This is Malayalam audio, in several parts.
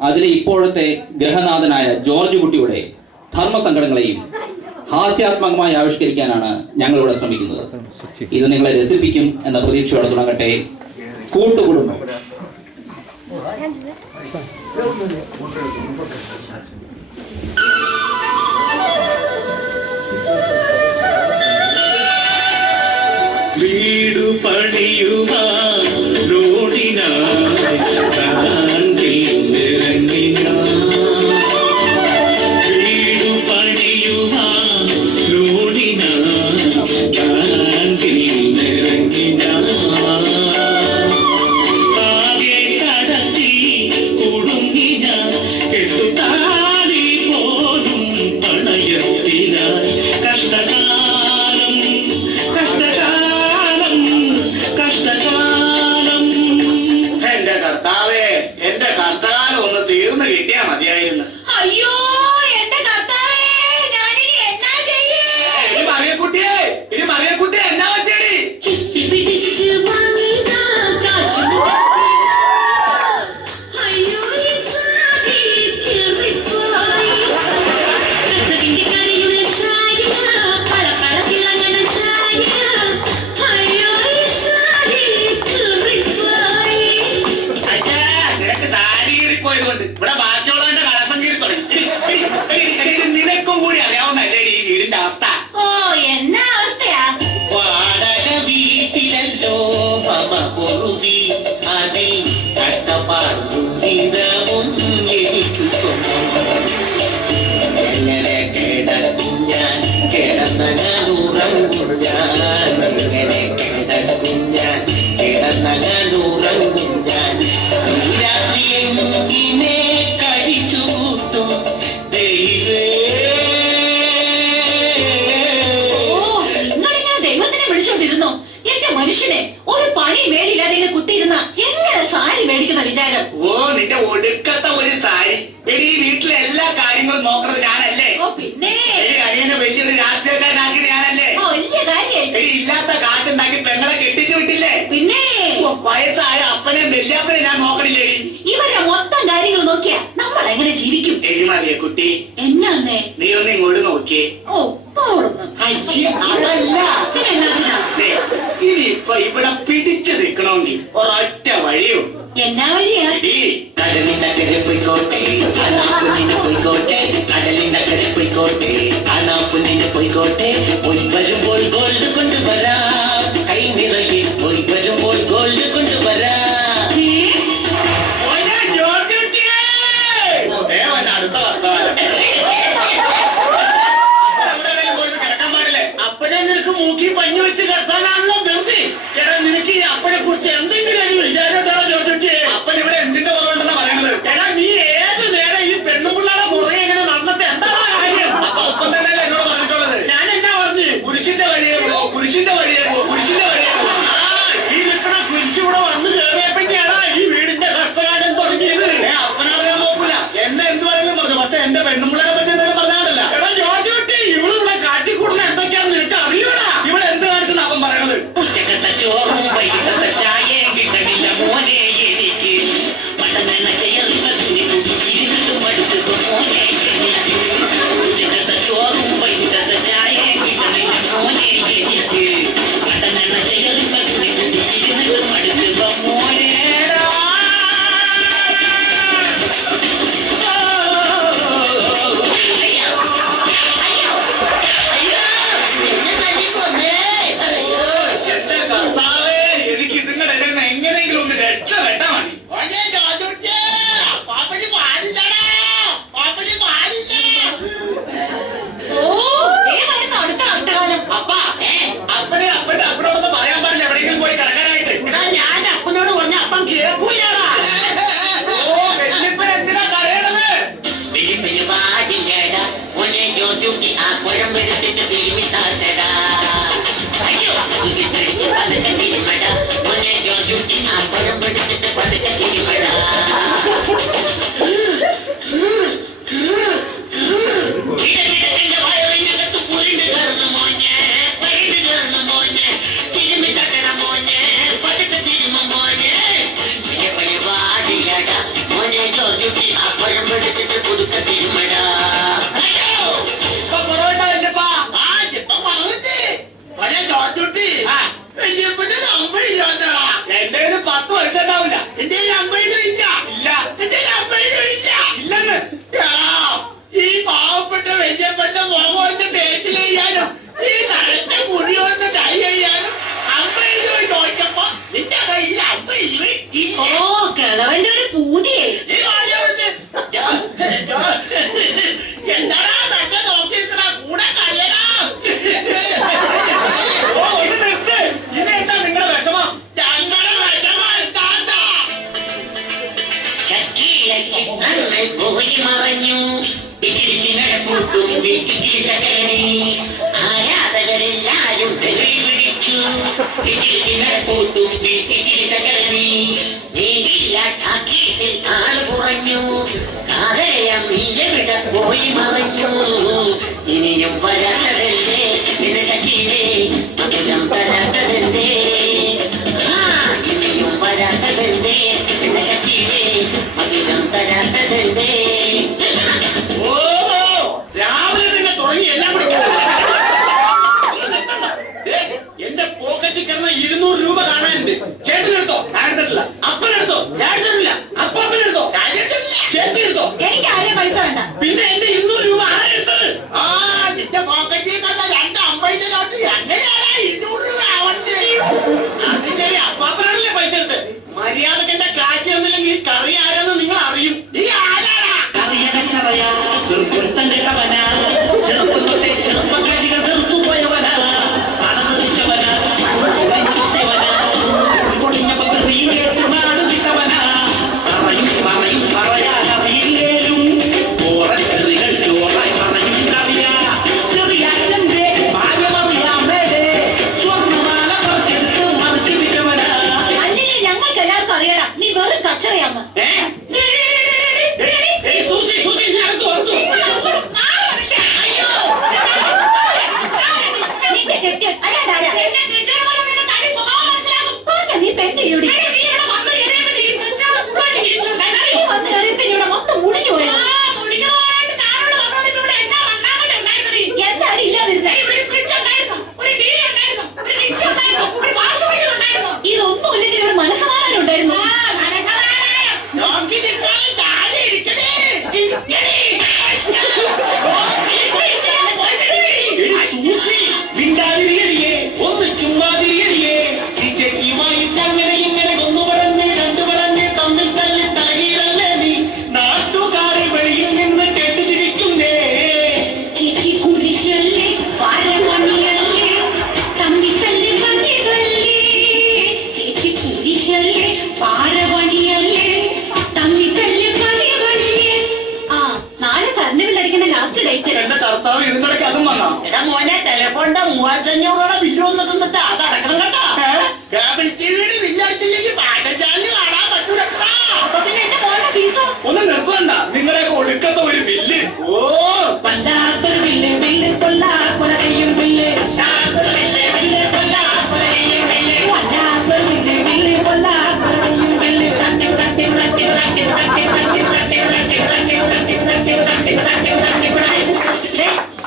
അതിലെ ഇപ്പോഴത്തെ ഗ്രഹനാഥനായ ജോർജ് കുട്ടിയുടെ ധർമ്മസങ്കടങ്ങളെയും ഹാസ്യാത്മകമായി ആവിഷ്കരിക്കാനാണ് ഞങ്ങളിവിടെ ശ്രമിക്കുന്നത്. ഇത് നിങ്ങളെ രസിപ്പിക്കും എന്ന പ്രതീക്ഷയോടെ തുടങ്ങട്ടെ. കൂട്ടുകുടുംബം. വീടു പണിയുവാൻ നിനക്കും കൂടി അറിയാവുന്നല്ലേ ഈ വീടിന്റെ അവസ്ഥ? ഓ, എന്നാ അവസ്ഥയാ? വാടക വീട്ടിലല്ലോ മമ പൊറുതി, അതിൽ കഷ്ടപ്പാടും എനിക്ക് സ്വന്തം. എങ്ങനെ കിടക്കും ഞാൻ, കിടന്ന ഞാൻ ഉറങ്ങും ഞാൻ, എങ്ങനെ കിടക്കും ഞാൻ, കിടന്ന ഞാൻ ഉറങ്ങും ഞാൻ. രാത്രി എങ്ങനെ കഴിച്ചു കൂട്ടും ദൈവേ. വിളിച്ചോണ്ടിരുന്നോ എന്റെ മനുഷ്യനെ? ഒരു പണി മേലില്ലാതെ കുത്തിയിരുന്ന എങ്ങനെ സാരി മേടിക്കുന്ന വിചാരം? ഓ, നിന്റെ ഒടുക്കത്തെ ഒരു സാരി. എടി, വീട്ടിലെ എല്ലാ കാര്യങ്ങളും നോക്കുന്നത് ഞാനല്ലേ? ഓ പിന്നെ കഴിയുന്ന വലിയൊരു രാഷ്ട്രീയക്കാരനാക്കിയത് ഞാനല്ലേ? ഓ, വലിയ കാര്യം. എടി, ഇല്ലാത്ത കാശുണ്ടാക്കി പെങ്ങളെ കെട്ടിച്ചു വിട്ടില്ലേ? പിന്നെ വയസ്സായ അപ്പനെ വല്യാപ്പനെ ഞാൻ നോക്കണില്ലേ? ഇവരെ മൊത്തം കാര്യങ്ങൾ നോക്കിയാ നമ്മൾ എങ്ങനെ ജീവിക്കും? എഴുമതിയെ കുട്ടി, എന്നാന്നേ നീ ഒന്ന് ഇങ്ങോട്ട് നോക്കിയേ. ഓ, അതല്ല, ഇനിയിപ്പൊ ഇവിടെ പിടിച്ചു നിൽക്കണമെങ്കിൽ ഒരൊറ്റ വഴിയോ. എന്നാ വഴിയാ? കടലിനക്കരെ പോയിക്കോട്ടെ, അനാപ്പുലിന് പോയിക്കോട്ടെ, കടലിനക്കരെ പോയിക്കോട്ടെ, അനാപ്പുലിന് പോയിക്കോട്ടെ. പോയി വരുമ്പോൾ ഗോൾഡ് കൊണ്ടുവരാം, കൈ നിറയെ പോയി വരുമ്പോൾ ഗോൾഡ് കൊണ്ടുവരാം. അടുത്ത വർത്തമാനം അപ്പനെ നിനക്ക് മൂക്കി പഞ്ഞു വെച്ച് കത്താനാണല്ലോ ധൃതി. എടാ, നിനക്ക് ഈ അപ്പനെ കുറിച്ച് എന്തെങ്കിലും വിചാരം? അപ്പൻ ഇവിടെ എന്തിന്റെ കുറവുണ്ടെന്നാ പറയണത്? ചുട്ടി അപ്പഴം വെടുത്തിട്ട് പുതുക്ക തിരുമടാ. പൊറോട്ട വല്ലപ്പാ ആ ചിപ്പം വാങ്ങിച്ചേ പഴയ ചോർച്ചുട്ടി വല്യപ്പന്റെ നമ്പറില്ലാതാ എന്റെ 10 പൈസ ഉണ്ടാവില്ല എന്റെ നമ്പറിലും ഇല്ല ഇല്ല എന്റെ നമ്പറിലും ഇല്ല ഇല്ലെന്ന് ഈ പാവപ്പെട്ട വല്യപ്പന്റെ മോഹന്റെ പേജിൽ ചെയ്യാനും ഈ നരച്ച മുടി കൊണ്ട് ഡൈ ചെയ്യാനും 50 രൂപ ചോദിച്ചപ്പോ നിന്റെ കയ്യിൽ 50 രൂപ ഇല്ല. ഓ കിളവന്റെ ഒരു പൂതിയെ. ഈ വാഴയുണ്ട്. എന്താടാ മറ്റേ നോക്കിയിരിക്കണ കൂടെ കഴിയടാ. ഓ ഒന്ന് നിർത്ത്. ഇതെന്താ നിങ്ങളുടെ വിഷമം? ഞങ്ങളുടെ വിഷമം എന്താ? ചക്കിയിലെ ചിത്രങ്ങൾ പോയി മറഞ്ഞു. പൂത്തുമ്പി ശകരി ആരാധകരെല്ലാരും തെറി പിടിച്ചു. പൂത്തുമ്പി ശകരി നീയില്ല ടാക്കീസിൽ ആള് കുറഞ്ഞു. കാതരയം നീയെവിടെ പോയി മറഞ്ഞു. ഇനിയും വരാത്തതെന്തേ പിന്നെ ചക്കിയിലെ മധുരം തരാത്തതെന്തേ. ഇനിയും വരാത്തതെന്തേ പിന്നെ ചക്കിയിലെ മധുരം തരാത്തതെന്തേ. ഓ രാവിലെ തന്നെ തുടങ്ങി എല്ലാം കൂടി എന്റെ പോക്കറ്റിൽ കിടന്ന 200 രൂപ കാണാനുണ്ട്. ചേട്ടനെടുത്തോ? എടുത്തിട്ടില്ല. അപ്പനെടുത്തോ? എടുത്തിട്ടില്ല. അപ്പാപ്പനെടുത്തോ? ചേട്ടനെടുത്തോ? എനിക്ക് ആരെയും പൈസ വേണ്ട. പിന്നെ എന്റെ 200 രൂപ ആരെടുത്തത്? നിന്റെ പോക്കറ്റിൽ കണ്ട 2 50 നോട്ട് എങ്ങനെയാണ് 200 രൂപ ആവണ്ടേ? അത് ശരി, അപ്പാപ്പനല്ലേ പൈസ എടുത്ത്. മര്യാദക്ക് എന്റെ കാശ് തന്നില്ലെങ്കിൽ ഈ കറി ആരാന്ന് നിങ്ങൾ അറിയും. നീ ആരാടാ? അറിയടച്ചറയാ ചെറുപ്പത്തിന്റെ കവനാ ചെറുപ്പം തൊട്ടേ ചെറുപ്പക്കാരികൾ വെറുത്തുപോയവനാ നടന്നുവനാ പൊളിഞ്ഞ പത്രീനാട് വിട്ടവനാ പറയും പറയും പറയാനറിയില്ലേലും ഓറച്ചെറികൾ ചോറായി പറയും കറിയാ ചെറിയാറ്റന്റെ ഭാര്യമറിയാമേടെ സ്വർണ്ണമാല കുറച്ചെടുത്ത് മറിച്ചു വിറ്റവനാ. അല്ലെങ്കിൽ ഞങ്ങൾക്ക് എല്ലാവർക്കും അറിയണം നീ വെറും കച്ചറയാന്ന്. നിന്റെ കെട്ടിയ അല്ലാതെ നീ പെണ്ണിലൂടെ വന്ന് കയറിയപ്പോ ഇവിടെ മൊത്തം മുടിഞ്ഞു പോയത്. എന്താണ് ഇല്ലാതിരുന്നത്? ഇതൊന്നും ഇല്ലെങ്കിൽ ഇവിടെ മനസ്സമാധാനം ഉണ്ടായിരുന്നു. ഒന്ന് ചുമ്മാതിരിയടിയേ ഈ ചേച്ചിയുമായിട്ട് അങ്ങനെ ഇങ്ങനെ ഒന്ന് പറഞ്ഞ് രണ്ടു പറഞ്ഞ് തമ്മിൽ തല്ലി തലയിലല്ലേ നീ നാട്ടുകാരെ വെളിയിൽ നിന്ന് കേട്ടുതിരിക്കുന്നേ. ചേച്ചി കുരിശല്ലേ പാരമണിയല്ലേ തമ്മിത്തല്ലി പതിവല്ലേ. ചേച്ചി കുരിശല്ലേ പാരമണിയല്ലേ തമ്മിത്തല്ലി പതിവല്ലേ. ആ നാളെ കർണവിലടിക്കുന്ന ലാസ്റ്റ് ഡേറ്റ്. എന്റെ കർത്താവ് ഇതിനിടയ്ക്ക് അതും വന്നാ. എടാ മോനെ ടെലിഫോണിന്റെ 3500 രൂപയുടെ ബില്ല് വന്ന് തന്നിട്ട് അത് അടക്കണം കേട്ടോ. കേബിൾ ടിവിയുടെ ബില്ലടിച്ചില്ലെങ്കിൽ പാകശാലിന് കാണാൻ പറ്റൂലട്ടാ. അപ്പൊ പിന്നെ എന്റെ മോളുടെ ഫീസോ? ഒന്ന് നിർത്തണ്ട, നിങ്ങളെയൊക്കെ ഒടുക്കത്ത ഒരു ബില്ല്. ഓ വല്ലാത്തൊരു വില്ല് വില്ല് കൊല്ലാക്കൊലയും വില്ല് വല്ലാത്തൊരു വില്ല് വില്ല് കൊല്ലാക്കൊലയും വില്ല് വല്ലാത്തൊരു വില്ല് വില്ല് കൊല്ലാക്കൊലയും വില്ല് തട്ടി തട്ടി തട്ടി തട്ടി തട്ടി തട്ടി തട്ടി തട്ടി തട്ടി തട്ടി തട്ടി തട്ടി തട്ടി.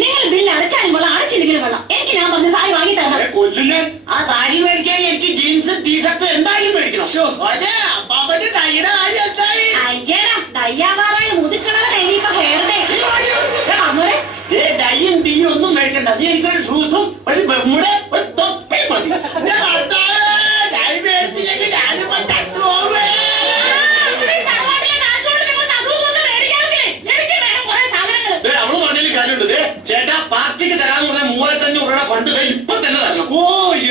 നിങ്ങൾ ബില്ല് അടച്ചാലും കൊള്ളാം അടച്ചില്ലെങ്കിലും കൊള്ളാം. എനിക്ക് ഞാൻ പറഞ്ഞ സാരി വാങ്ങി തരണം. കൊല്ലുന്ന ആ സാരി മേടിക്കാൻ എനിക്ക് ജീൻസ് ടീഷർട്ട് എന്തായാലും മേടിക്കണം. അതെ അപ്പാപ്പന്റെ കൈയുടെ കാര്യം എന്തായി? അയ്യടാ ദയ്യാവാറായി മുതുക്കണവരെ ഇനിയിപ്പോ ഹെയർ ഡേ വന്നോരെ. ഡൈയും ടീയും ഒന്നും മേടിക്കണ്ട. നീ എനിക്കൊരു ഷൂസും ഒരു ബെർമുഡയും ഒരു തൊപ്പിയും മതി. എന്റെ കർത്താവേ, ഡൈ മേടിച്ചില്ലെങ്കിൽ ഞാനിപ്പോ ചത്തുപോവേ. അവള് പറഞ്ഞതിൽ കാര്യമുണ്ട്. ചേട്ടാ പാർട്ടിക്ക് തരാന്ന് പറഞ്ഞ 3500 രൂപ ഫണ്ട് ഇപ്പൊ തന്നെ തരണം. ഓ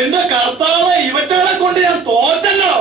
എന്റെ കർത്താവ്, ഇവറ്റകളെ കൊണ്ട് ഞാൻ തോറ്റല്ലോ.